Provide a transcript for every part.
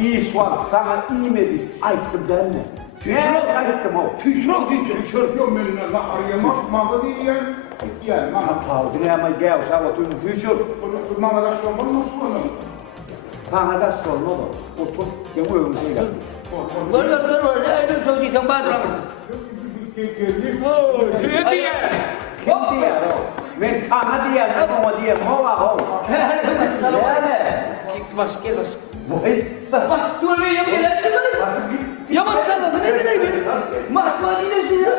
İyi soğan, sana iyi mi dedi? Ayıttım değil mi? Tüşürük ayıttım o. Tüşürük. Yok benimle la arayama, mağda diyen. Yani mağda. Pavdine ama gel, sen oturun, tüşürük. Mağda da sormalı mı sormalı? Sana da sormalı. Otur, yemu önümüze gel. Dur, ne söyleyeceğim Badram? Ne diye? Kim diye o? Ben sana diye, ne o diye, ne var o? Yani. Gel bas. Vay. Bas, dur be ya. Yaman sana da ne kadar bir mahkama dinlesin ya.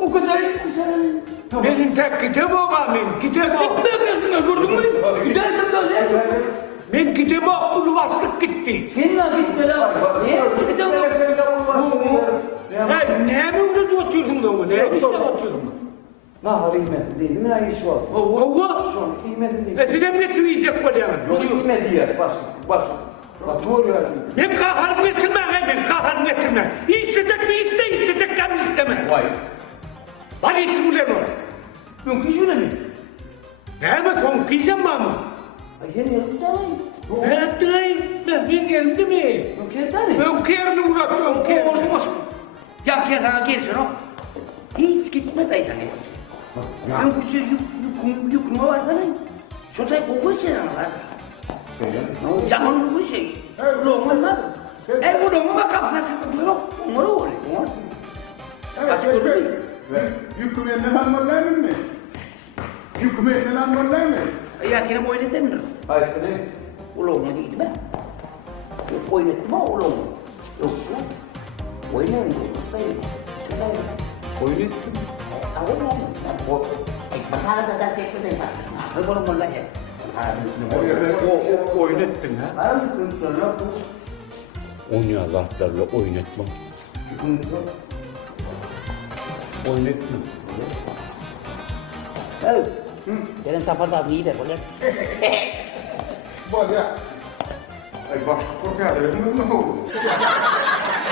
O kadar. Benim tek kitabı var benim kitabı. Ne yapıyorsun gördün mü? Giderdim da ne? Ben kitabı üniversitelik gitti. Senin gitme la. Niye? Kitabı. Ne burada oturdun da mı? Ne işte oturdun? Ne halimmesin değil, ne iş var? Allah! Şu an kıymetin değil. Eskiden ne söyleyecek bu yani? Yok kıymet diye, baş. Bak doğru yani. Ben kahar getirmem, ben kahar getirmem. İsteyecek mi iste, isteyecekler mi isteme. Vay. Bana işin bu ne? Yok hiç öyle mi? Ne mi son kıyacağım mı ama? Ay sen yarım da mı? Ne yaptın ay? Ben yerimde mi? Yok yeter mi? Ben kerini uğraşıyorum, kerini. Olmaz. Ya gel sana gelsin o. Hiç gitmez ay sana. Ben bu şey yükümü var sana. Şurada koku şey ama. Yaman bu şey. Loman mı? Bu loman bak kapsası yok. Umarı oluyor. Kaç kurdu? Hükümetten anlarlar mı? Hükümetten anlarlar mı? Ya kere oynatabilirim. Başka ne? Ulan değil mi? Yok oynattım ama ulan. Yok lan. Oynayın. Oynattım. Masada da çekmeden bak. Hadi bunu bununla gel. O oynattın ha? Var mı kırıklarına bu? Onu Allah'larla oynatma. Oynatma. Evet. Gelin saparda iyi de böyle. Var ya. Ay başka korkuyor. Ne oldu?